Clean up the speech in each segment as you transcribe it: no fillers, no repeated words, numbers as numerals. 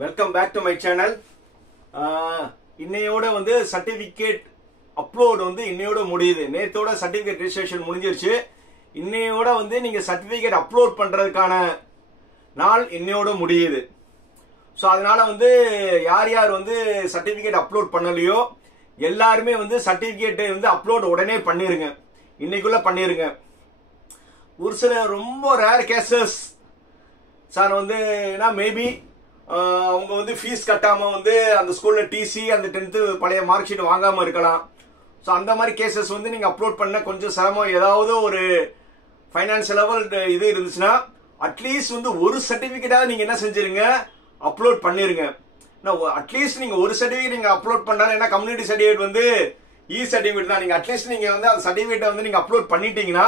Welcome back to my channel. இன்னையோட வந்து certificate upload வந்து இன்னையோட முடியுது. நேத்தோட சர்டிபிகேட் ரெஜிஸ்ட்ரேஷன் முடிஞ்சிருச்சு. இன்னையோட வந்து நீங்க சர்டிபிகேட் அப்லோட் பண்றதுக்கான நாள் இன்னையோட முடியுது. ஸோ அதனால வந்து யார் யார் வந்து சர்டிபிகேட் அப்லோட் பண்ணலையோ எல்லாருமே வந்து சர்டிபிகேட்டை வந்து அப்லோட் உடனே பண்ணிருங்க, இன்னைக்குள்ள பண்ணிருங்க. ஒரு சில ரொம்ப ரேர் கேசஸ் சார் வந்து மேபி அவங்க வந்து ஃபீஸ் கட்டாம வந்து அந்த ஸ்கூல்ல டிசி அந்த 10th பழைய மார்க் ஷீட் வாங்காம இருக்கலாம். ஸோ அந்த மாதிரி கேசஸ் வந்து நீங்க அப்லோட் பண்ண கொஞ்சம் சிரமம். ஏதாவது ஒரு ஃபைனான்சியல் லெவல் இது இருந்துச்சுன்னா அட்லீஸ்ட் வந்து ஒரு சர்டிபிகேட்டாவது நீங்க என்ன செஞ்சிருங்க, அப்லோட் பண்ணிருங்க. அட்லீஸ்ட் நீங்க ஒரு சர்டிபிகேட் நீங்க அப்லோட் பண்ணாலும், ஏன்னா கம்யூனிட்டி சர்டிபிகேட் வந்து சர்டிபிகேட் தான். நீங்க அட்லீஸ்ட் நீங்க வந்து அந்த சர்டிபிகேட்டை வந்து நீங்க அப்லோட் பண்ணிட்டீங்கன்னா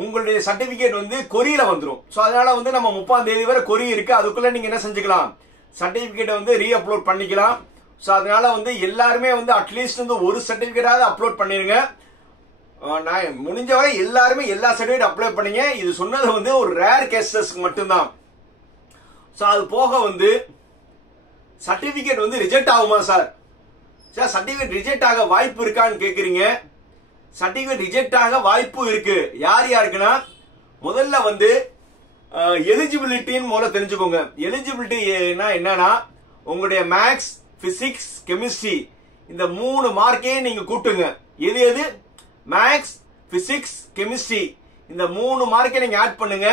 உங்களுடைய சர்டிபிகேட் வந்து கொரியல வந்துடும். ஸோ அதனால வந்து நம்ம 30ஆம் தேதி வரை கொரி இருக்கு, அதுக்குள்ள நீங்க என்ன செஞ்சுக்கலாம், சர்டிபிகேட்டை வந்து ரீ அப்லோட் பண்ணிக்கலாம். ஸோ அதனால வந்து எல்லாருமே வந்து அட்லீஸ்ட் வந்து ஒரு சர்டிபிகேட்டாவது அப்லோட் பண்ணிருங்க. நான் முடிஞ்ச வரை எல்லாருமே எல்லா சர்டிபிகேட் அப்லோட் பண்ணீங்க. இது சொன்னது வந்து ஒரு ரேர் கேசஸ்க்கு மட்டும்தான். ஸோ அது போக வந்து சர்டிபிகேட் வந்து ரிஜெக்ட் ஆகுமா சார்? சார் சர்டிபிகேட் ரிஜெக்ட் ஆக வாய்ப்பு இருக்கான்னு கேக்குறீங்க. சர்டிபிகேட் ரிஜெக்ட் ஆக வாய்ப்பு இருக்கு. யார் யாருக்குன்னா, முதல்ல வந்து எலிஜிபிலிட்டின்னு முதல்ல தெரிஞ்சுக்கோங்க. எலிஜிபிலிட்டி என்னன்னா உங்களுடைய மேக்ஸ், பிசிக்ஸ், கெமிஸ்ட்ரி இந்த 3 மார்க்கே நீங்க கூட்டுங்க. எது எது? மேக்ஸ், பிசிக்ஸ், கெமிஸ்ட்ரி இந்த 3 மார்க்கை நீங்க ஆட் பண்ணுங்க.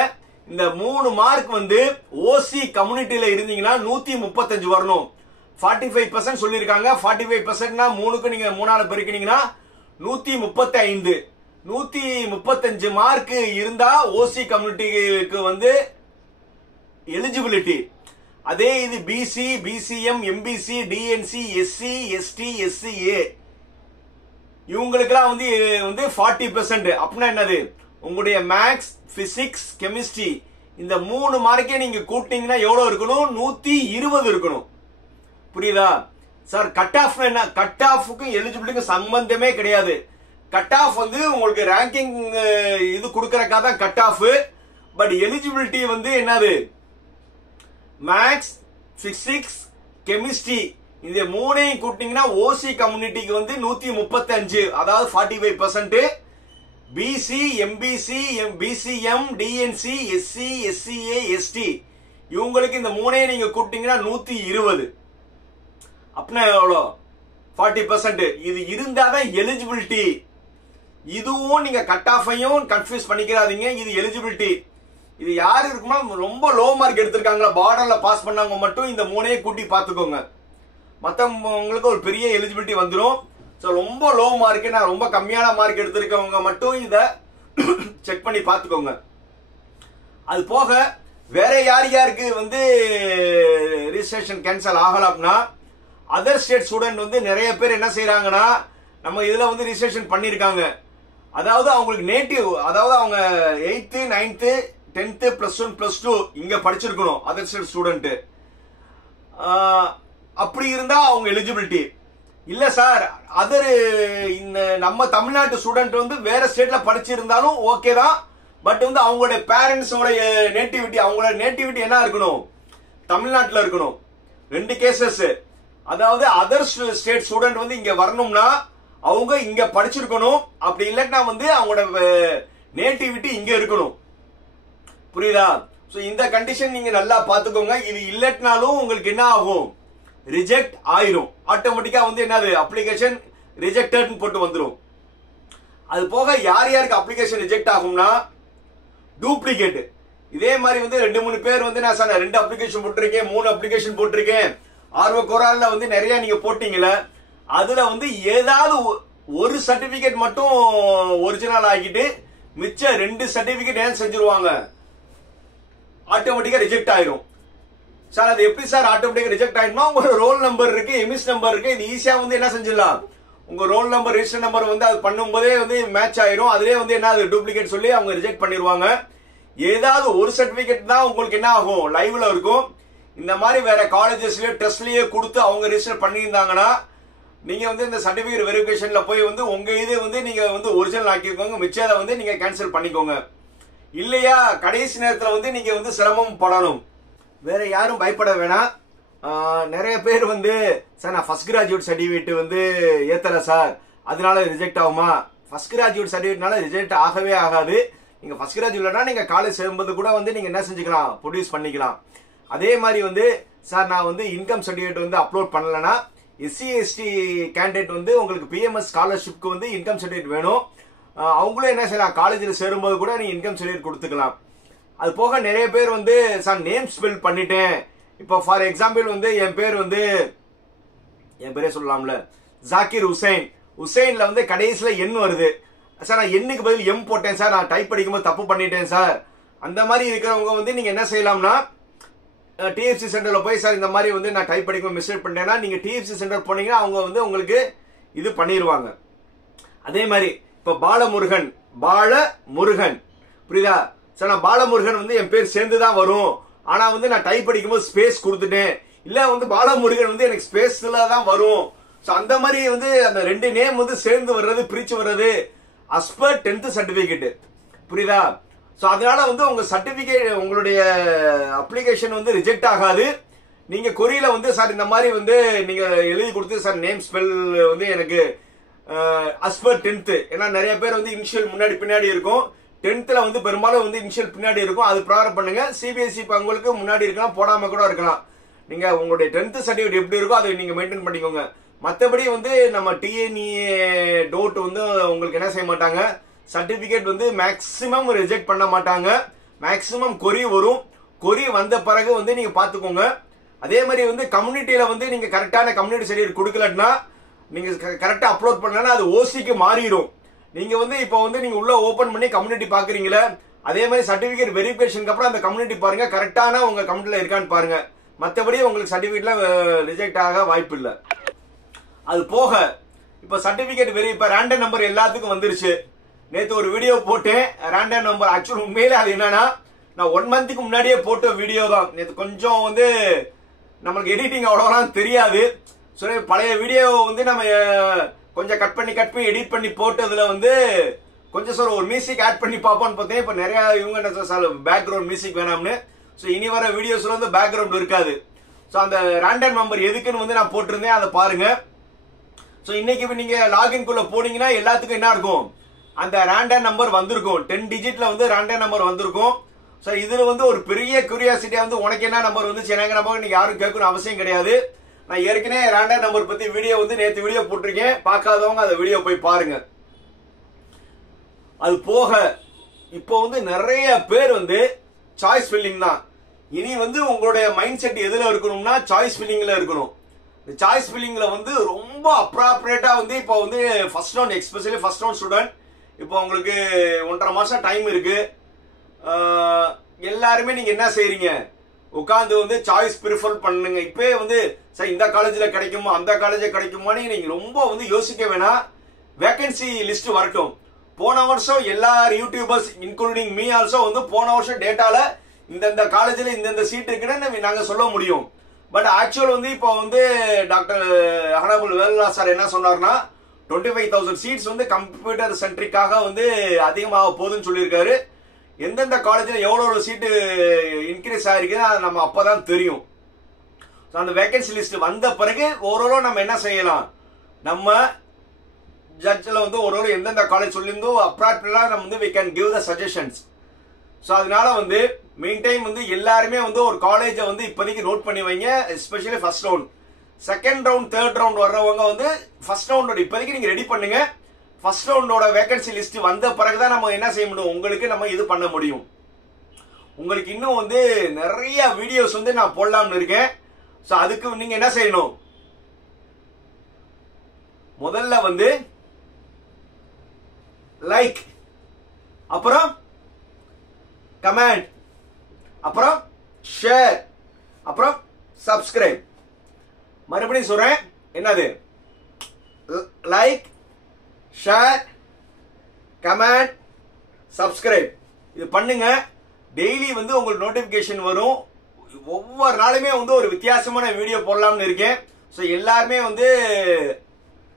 இந்த 3 மார்க் வந்து ஓசி கம்யூனிட்டியில இருந்தீங்கன்னா 135 வரணும். 45% சொல்லியிருக்காங்க. 45% 3க்கு நீங்க 3ஆல பெருக்கினீங்கன்னா 135. 135 மார்க் இருந்தா ஓசி கம்யூனிட்டிக்கு வந்து எலிஜிபிலிட்டி. அதே இது BC, BCM, MBC, DNC, SC, ST, SCA இவங்களுக்கெல்லாம் வந்து 40%. அப்படின்னா என்னது, உங்களுடைய மேக்ஸ், பிசிக்ஸ், கெமிஸ்ட்ரி இந்த 3 மார்க்கே நீங்க கூட்டினீங்கன்னா எவ்வளவு இருக்கணும்? 120 இருக்கணும். புரியுதா சார்? கட் ஆஃப் என்ன? கட் ஆஃப்க்கும் எலிஜிபிலிட்டிக்கும் சம்பந்தமே கிடையாது. கட் ஆஃப் வந்து உங்களுக்கு ரேங்கிங் இது கொடுக்கறக்கா தான் கட் ஆஃப். பட் எலிஜிபிலிட்டி வந்து என்னது, மேக்ஸ், பிசிக்ஸ், கெமிஸ்ட்ரி இந்த 3ஐயும் கூட்டினீங்கன்னா ஓசி கம்யூனிட்டிக்கு வந்து 135, அதாவது 45%. BC, MBC, BCM, DNC, SC, SCA, ST இவங்களுக்கு இந்த 3ஐயும் நீங்க கூட்டினீங்கன்னா 120. அப்படின்னா எவ்வளோ? 40%. இது இருந்தாதான் எலிஜிபிலிட்டி. இதுவும் நீங்க கட் ஆஃபையும் கன்ஃபியூஸ் பண்ணிக்கிறாதீங்க. இது எலிஜிபிலிட்டி. இது யாரு இருக்குமா, ரொம்ப லோ மார்க் எடுத்திருக்காங்களா, பார்டர்ல பாஸ் பண்ணவங்க மட்டும் இந்த 3ஐயும் கூட்டி பாத்துக்கோங்க. மத்தவங்களுக்கு ஒரு பெரிய எலிஜிபிலிட்டி வந்துடும். ஸோ ரொம்ப லோ மார்க், நான் ரொம்ப கம்மியான மார்க் எடுத்திருக்கவங்க மட்டும் இத செக் பண்ணி பாத்துக்கோங்க. அது போக வேற யார் யாருக்கு வந்து ரிஜிஸ்ட்ரேஷன் கேன்சல் ஆகலாம்னா, அதர் ஸ்டேட் ஸ்டூடெண்ட் வந்து நிறைய பேர் என்ன செய்யறாங்கன்னா, நம்ம இதுல வந்து ரிஜிஸ்ட்ரேஷன் பண்ணிருக்காங்க. அதாவது அவங்களுக்கு நேட்டிவ், அதாவது அவங்க 8th, 9th, 10th, +1, +2 இங்க படிச்சிருக்கணும் அதர் ஸ்டேட் ஸ்டூடெண்ட். அப்படி இருந்தா அவங்க எலிஜிபிலிட்டி. இல்ல சார், அதர் இந்த நம்ம தமிழ்நாட்டு ஸ்டூடெண்ட் வந்து வேற ஸ்டேட்ல படிச்சிருந்தாலும் ஓகே தான். பட் வந்து அவங்களுடைய பேரண்ட்ஸோட நேட்டிவிட்டி, அவங்களோட நேட்டிவிட்டி என்ன இருக்கணும், தமிழ்நாட்டில் இருக்கணும். 2 கேசஸ். அதாவது அதர் ஸ்டேட் ஸ்டூடெண்ட் வந்து இங்க வரணும்னா அவங்க இங்க படிச்சிருக்கணும். அப்படி இல்லைன்னா வந்து அவங்களோட நேட்டிவிட்டி இங்க இருக்கணும். புரியுதா? சோ இந்த கண்டிஷன் நீங்க நல்லா பாத்துக்கோங்க. இது இல்லட்னாலும் உங்களுக்கு என்ன ஆகும், ரிஜெக்ட் ஆயிரும். ஆட்டோமேட்டிக்கா வந்து என்னது, அப்ளிகேஷன் ரிஜெக்டட் போட்டு வந்துடும். அது போக யார் யாருக்கு அப்ளிகேஷன் ரிஜெக்ட் ஆகும்னா, டூப்ளிகேட். இதே மாதிரி வந்து 2-3 பேர் வந்து நான் சொன்ன 2 அப்ளிகேஷன் போட்டிருக்கேன், 3 அப்ளிகேஷன் போட்டிருக்கேன், ஆர்வ கோரால்ல வந்து நிறைய நீங்க போட்டீங்கல, அதுல வந்து ஏதாவது ஒரு சர்டிபிகேட் மட்டும் ஒரிஜினல் ஆகிட்டு மிச்ச 2 சர்டிபிகேட் ஏன் செஞ்சிருவாங்க, ஆட்டோமேட்டிக்கா ரிஜெக்ட் ஆயிரும். சார் அது எப்படி சார் ஆட்டோமேட்டிக்கா ரிஜெக்ட் ஆயிடுமா? உங்க ரோல் நம்பர் இருக்கு, எம்எஸ் நம்பர் இருக்கு, இது ஈஸியா வந்து என்ன செஞ்சிடலாம், உங்க ரோல் நம்பர், ரெஜிஸ்டர் நம்பர் வந்து அது பண்ணும்போதே வந்து மேட்ச் ஆயிரும். அதுலயே வந்து என்ன டூப்ளிகேட் சொல்லி அவங்க ரிஜெக்ட் பண்ணிடுவாங்க. ஏதாவது ஒரு சர்டிபிகேட் தான் உங்களுக்கு என்ன ஆகும், லைவ்ல இருக்கும். இந்த மாதிரி வேற காலேஜஸ்லயே டெஸ்ட்லயே கொடுத்து அவங்க ரெஜிஸ்டர் பண்ணியிருந்தாங்கன்னா நீங்க வந்து இந்த சர்டிபிகேட் வெரிஃபிகேஷன்ல போய் வந்து உங்க இது வந்து நீங்க வந்து ஒரிஜினல் ஆக்கிக்கோங்க, மிச்சத்தை வந்து நீங்க கேன்சல் பண்ணிக்கோங்க. இல்லையா கடைசி நேரத்துல வந்து நீங்க வந்து சிரமம் படணும். வேற யாரும் பயப்பட வேணாம். நிறைய பேர் வந்து சார் நான் ஃபர்ஸ்ட் கிராஜுவேட் சர்டிஃபிகேட் வந்து ஏத்தல சார், அதனால ரிஜெக்ட் ஆகுமா? ஃபர்ஸ்ட் கிராஜுவேட் சர்டிஃபிகேட்னால ரிஜெக்ட் ஆகவே ஆகாது. நீங்க ஃபர்ஸ்ட் கிராஜுவேட்னா நீங்க காலேஜ் சேரும்போது கூட வந்து நீங்க என்ன செஞ்சுக்கலாம், ப்ரொடியூஸ் பண்ணிக்கலாம். அதே மாதிரி வந்து சார் நான் வந்து இன்கம் சர்டிஃபிகேட் வந்து அப்லோட் பண்ணலன்னா எஸ்சி எஸ்டி கேண்டிடேட் வந்து உங்களுக்கு பிஎம்எஸ் ஸ்காலர்ஷிப்க்கு வந்து இன்கம் சர்டிஃபிகேட் வேணும். அவங்களும் என்ன செய்யலாம், காலேஜில் சேரும்போது கூட நீங்க இன்கம் சர்டிஃபிகேட் கொடுத்துக்கலாம். அது போக நிறைய பேர் வந்து சார் நேம் ஸ்பெல் பண்ணிட்டேன். இப்போ ஃபார் எக்ஸாம்பிள் வந்து என் பேரே சொல்லலாம்ல, ஜாக்கிர் ஹுசைன். ஹுசைன்ல வந்து கடைசியில எண் வருது சார், நான் எண்ணுக்கு பதில் எம் போட்டேன் சார், நான் டைப் படிக்கும்போது தப்பு பண்ணிட்டேன் சார். அந்த மாதிரி இருக்கிறவங்க வந்து நீங்க என்ன செய்யலாம்னா டிஎஃப்சி சென்டர்ல போய் சார் இந்த மாதிரி வந்து நான் டைப் படிக்கும்போது மிஸ்டேக் பண்ணிட்டேன்னா நீங்க டிஎஃப்சி சென்டர் போனீங்கன்னா அவங்க வந்து உங்களுக்கு இது பண்ணிடுவாங்க. அதே மாதிரி இப்ப பாலமுருகன் புரியுதா சார், நான் பாலமுருகன் வந்து என் பேர் சேர்ந்துதான் வரும், ஆனா வந்து நான் டைப் படிக்கும்போது ஸ்பேஸ் கொடுத்துட்டேன், இல்ல வந்து பாலமுருகன் வந்து எனக்கு ஸ்பேஸ்ல தான் வரும். அந்த மாதிரி வந்து அந்த ரெண்டு நேம் வந்து சேர்ந்து வர்றது, பிரிச்சு வர்றது as per 10th சர்டிபிகேட், புரியுதா? சோ அதனால வந்து உங்க சர்டிபிகேட் உங்களுடைய அப்ளிகேஷன் வந்து ரிஜெக்ட் ஆகாது. நீங்க கொரியில வந்து சார் இந்த மாதிரி வந்து நீங்க எழுதி கொடுத்து சார் நேம் ஸ்பெல் வந்து எனக்கு as per 10th, ஏன்னா நிறைய பேர் வந்து இனிஷியல் முன்னாடி பின்னாடி இருக்கும், 10th வந்து பெரும்பாலும் வந்து இனிஷியல் பின்னாடி இருக்கும், அது ப்ராரப் பண்ணுங்க. சிபிஎஸ்இ உங்களுக்கு முன்னாடி இருக்கலாம், போடாம கூட இருக்கலாம். நீங்க உங்களுடைய 10th சர்டிபிகேட் எப்படி இருக்கோ அதை நீங்க மெயின்டைன் பண்ணிக்கோங்க. மற்றபடி வந்து நம்ம டிஎன்இஏ டோட் வந்து உங்களுக்கு என்ன செய்ய மாட்டாங்க, சர்டிபிகேட் வந்து மேக்சிமம் ரிஜெக்ட் பண்ண மாட்டாங்க. மேக்சிமம் கொரி வரும், கொரி வந்த பிறகு வந்து நீங்க பாத்துக்கோங்க. அதே மாதிரி வந்து கம்யூனிட்டியில வந்து நீங்க கரெக்டான கம்யூனிட்டி சர்டிபிகேட் கொடுக்கலன்னா நீங்க கரெக்டா அப்லோட் பண்ணலன்னா அது ஓசிக்கு மாறிடும். நீங்க வந்து இப்போ வந்து நீங்க உள்ள ஓபன் பண்ணி கம்யூனிட்டி பாக்குறீங்களா, அதே மாதிரி சர்டிபிகேட் வெரிஃபிகேஷனுக்கு அப்புறம் அந்த கம்யூனிட்டி பாருங்க, கரெக்டான உங்க கம்யூனிட்டில இருக்கான்னு பாருங்க. மற்றபடி உங்களுக்கு சர்டிபிகேட்ல ரிஜெக்ட் ஆக வாய்ப்பு இல்லை. அது போக இப்ப சர்டிபிகேட் இப்ப ரேண்டம் நம்பர் எல்லாத்துக்கும் வந்துருச்சு. நேத்து ஒரு வீடியோ போட்டேன் ரேண்டம் நம்பர். ஆக்சுவல் உண்மையில அது என்னன்னா நான் 1 மந்த்துக்கு முன்னாடியே போட்ட வீடியோ தான். நேத்து கொஞ்சம் வந்து நம்மளுக்கு எடிட்டிங் அவ்வளோலாம் தெரியாது. சரி, பழைய வீடியோ வந்து நம்ம கொஞ்சம் கட் பண்ணி எடிட் பண்ணி போட்டதுல வந்து கொஞ்சம் ஒரு மியூசிக் ஆட் பண்ணி பார்ப்போம்னு பார்த்தேன். இப்ப நிறைய இவங்க பேக்ரவுண்ட் மியூசிக் வேணாம்னு. ஸோ இனி வர வீடியோஸ்ல வந்து பேக்ரவுண்ட் இருக்காது. ஸோ அந்த ரேண்டம் நம்பர் எதுக்குன்னு வந்து நான் போட்டிருந்தேன், அதை பாருங்க. ஸோ இன்னைக்கு நீங்க லாகின்குள்ள போனீங்கன்னா எல்லாத்துக்கும் என்ன இருக்கும், அந்த ரேண்டம் நம்பர் வந்திருக்கும். 10 டிஜிட்ல வந்து ரேண்டம் நம்பர் வந்திருக்கும். ஸோ இதுல வந்து ஒரு பெரிய கியூரியாசிட்டியா வந்து உனக்கு என்ன நம்பர் வந்துச்சு, எனக்கு நம்பர் நீங்க யாரும் கேட்கணும் அவசியம் கிடையாது. நான் ஏற்கனவே ரேண்டம் நம்பர் பத்தி வீடியோ வந்து நேற்று வீடியோ போட்டிருக்கேன், பார்க்காதவங்க அந்த வீடியோ போய் பாருங்க. அது போக இப்போ வந்து நிறைய பேர் வந்து சாய்ஸ் ஃபில்லிங் தான். இனி வந்து உங்களுடைய மைண்ட் செட் எதுல இருக்கணும்னா சாய்ஸ் ஃபில்லிங்ல இருக்கணும். இந்த சாய்ஸ் ஃபில்லிங்ல வந்து ரொம்ப அப்ராப்ரியேட்டா வந்து இப்போ வந்து first round, especially first round student, இப்போ உங்களுக்கு 1.5 மாசம் டைம் இருக்கு. எல்லாருமே நீங்க என்ன செய்றீங்க, உட்காந்து வந்து சாய்ஸ் ப்ரிஃபர் பண்ணுங்க. இப்பவே வந்து சார் இந்த காலேஜ்ல கிடைக்குமா அந்த காலேஜ்ல கிடைக்குமான்னு நீங்க ரொம்ப வந்து யோசிக்க வேணாம். வேகன்சி லிஸ்ட் வரட்டும். போன வருஷம் எல்லா யூடியூபர்ஸ் இன்க்ளூடிங் மீ ஆல்சோ வந்து போன வருஷம் டேட்டால இந்த காலேஜ்ல இந்த சீட் இருக்குன்னு நாங்க சொல்ல முடியும். பட் ஆக்சுவல் வந்து இப்போ வந்து டாக்டர் ஹனபுல் வேலுலா சார் என்ன சொன்னார்னா 25,000 சீட்ஸ் வந்து கம்ப்யூட்டர் சென்ட்ரிக்காக வந்து அதிகமாக போகுதுன்னு சொல்லியிருக்காரு. எந்தெந்த காலேஜ்ல எவ்வளவு சீட்டு இன்க்ரீஸ் ஆயிருக்கு அது நம்ம அப்பதான் தெரியும். அந்த வேகன்சி லிஸ்ட் வந்த பிறகு ஓரளவு நம்ம என்ன செய்யலாம், நம்ம ஜட்ஜ்ல வந்து ஓரளவு எந்தெந்த காலேஜ் சொல்லியிருந்தோ அப்ராப்ரியேட்டா நம்ம வந்து we can give the suggestions. So அதனால வந்து மெயின் டைம் வந்து எல்லாருமே வந்து ஒரு காலேஜை வந்து இப்போதைக்கு நோட் பண்ணி வைங்க. Especially first round, second round, third round வர்றவங்க வந்து ஃபர்ஸ்ட் ரவுண்டோட இப்போதைக்கு நீங்க ரெடி பண்ணுங்க. ஃபர்ஸ்ட் ரவுண்டோட வேகன்சி லிஸ்ட் வந்த பிறகுதான் நம்ம என்ன செய்ய முடியும், உங்களுக்கு நம்ம இது பண்ண முடியும். உங்களுக்கு இன்னும் வந்து நிறைய வீடியோஸ் வந்து நான் போடலாம்னு இருக்கேன். ஸோ அதுக்கு நீங்க என்ன செய்யணும், முதல்ல வந்து லைக், அப்புறம் கமெண்ட், அப்புறம் ஷேர், அப்புறம் சப்ஸ்கிரைப். மறுபடியும் சொல்றேன், என்னது, லைக், ஷேர், கமெண்ட், சப்ஸ்கிரைப். இது பண்ணுங்க. டெய்லி வந்து உங்களுக்கு நோட்டிபிகேஷன் வரும். ஒவ்வொரு நாளுமே வந்து ஒரு வித்தியாசமான வீடியோ போடலாம்னு இருக்கேன். ஸோ எல்லாருமே வந்து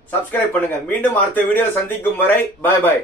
சப்ஸ்கிரைப் பண்ணுங்க. மீண்டும் அடுத்த வீடியோவில் சந்திக்கும் வரை பாய் பாய்.